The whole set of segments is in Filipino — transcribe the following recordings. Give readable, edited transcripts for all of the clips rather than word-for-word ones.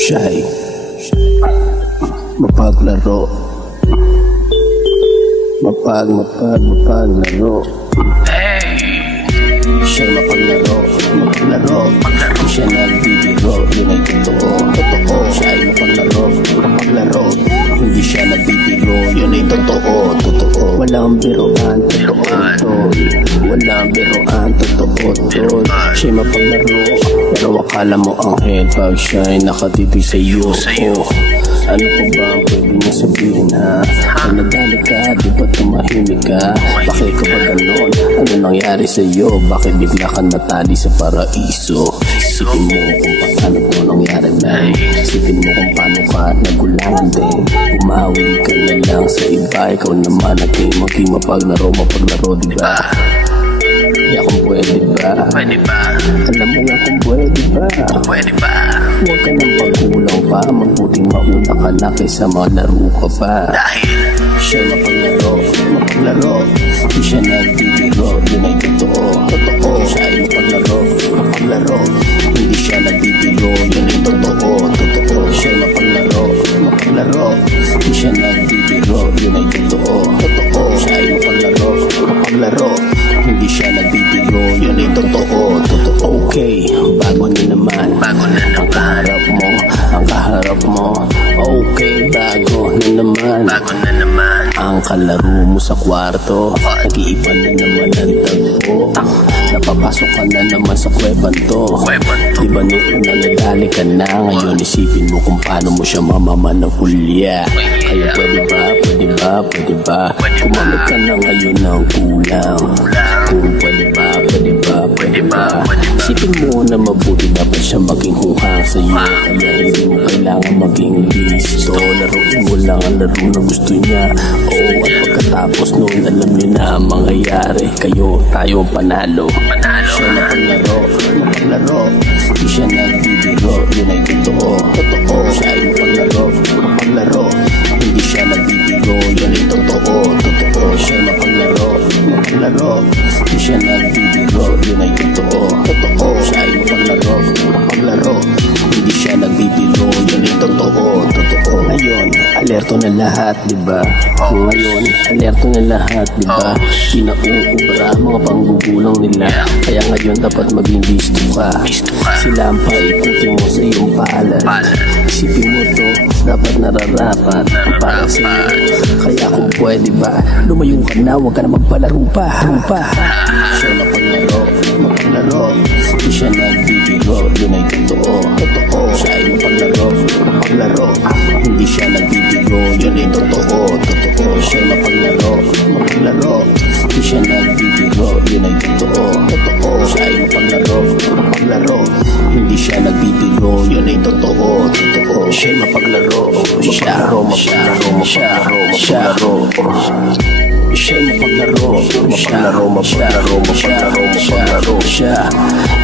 Siya'y mapaglaro. Mapaglaro. Siya'y mapaglaro. Di siya nagbibiro, yun ay totoo. Siya'y mapaglaro. Hindi siya nagbibiro, yun ay totoo. Walang biroan, totoo. Walang biroan, totoo. Siya'y mapaglaro, pero akala mo ang head pag siya'y nakatitig sa'yo. Ano pa ba ang pwede mo sabihin ha? Kung nagalit ka, di ba tumahimik ka? Bakit ka ba ganon? Ano nangyari sa'yo? Bakit bigla ka natali sa paraiso? Isipin mo kung paano po nangyari na. Isipin mo kung paano ka nagulangan din. Umawi ka na lang sa iba. Ikaw naman naging mapaglaro, diba? Kaya kung pwede ba? Alam mo nga kung pwede ba? Huwag ka nang pagkulang pa. Mabuting mauna ka na kaysa malaro ka pa. Siya'y mapaglaro. Di siya nagbibiro, yun ay totoo. Siya'y mapaglaro. Hindi siya nagbibiro, yun ay totoo. Siya'y mapaglaro. Di siya nagbibiro, yun ay totoo. Siya'y mapaglaro. Hindi siya nagbibiro, yun ay totoo. Okay, bago na naman ang kaharap mo. Okay, bago na naman ang kalaro mo sa kwarto. Nag-iiba na naman ang tagpo. Napapasok ka na naman sa kweban to. Di ba nung una nadali ka na? Ngayon isipin mo kung paano mo siya mamamanahulya. Kaya pwede ba? Kumamit ka na ngayon ng kulang. Kung pwede ba? Isipin mo na mabuti, dapat siya maging huhang sa'yo. Kaya hindi mo kailangan maging listo. Laruin mo lang ang laro na gusto niya. At pagkatapos noon, alam niyo na ang mangyayari. Tayo panalo. Siya mapaglaro. Di siya nagbibiro, yun ay totoo. Siya ay mapaglaro. Hindi siya nagbibiro, yun ay totoo. Siya mapaglaro. Di siya nagbibiro, yun ay totoo. Siya ay mapaglaro. Hindi siya nagbibiro, yun ay totoo. Ngayon, alerto na lahat, diba? Pinauubra mga panggugulang nila. Kaya ngayon dapat maging listo ka. Sila ang paikutin mo sa iyong palad. Isipin mo to, dapat nararapat para sa'yo. Kaya kung pwede ba, lumayo ka na, huwag ka na magpalaro pa. Siya mapaglaro. Di siya nagbibiro, yun ay totoo. Siya ay mapaglaro. Hindi siya nagbibiro, yun ay totoo. Siya ay mapaglaro. Di siya nagbibiro, yun ay totoo. Siya ay mapaglaro. Hindi siya nagbibiro, yun ay totoo. Siya ay mapaglaro.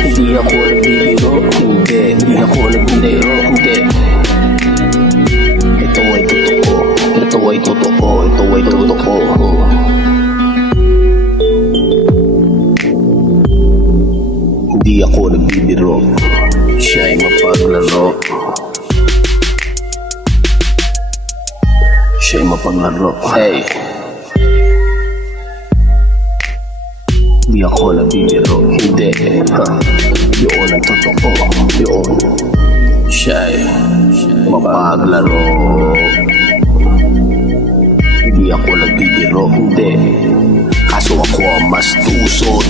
Hindi ako nagbibiro, hindi ako nagbibiro. Ito ay totoo. Hindi ako nagbibiro. Siya ay mapaglaro. Hey, hindi ako nagbibiro. Hindi. Yun ang totoo. Siya ay mapaglaro. Hindi ako nagbibiro. Hindi. Kaso ako ang mas tuso.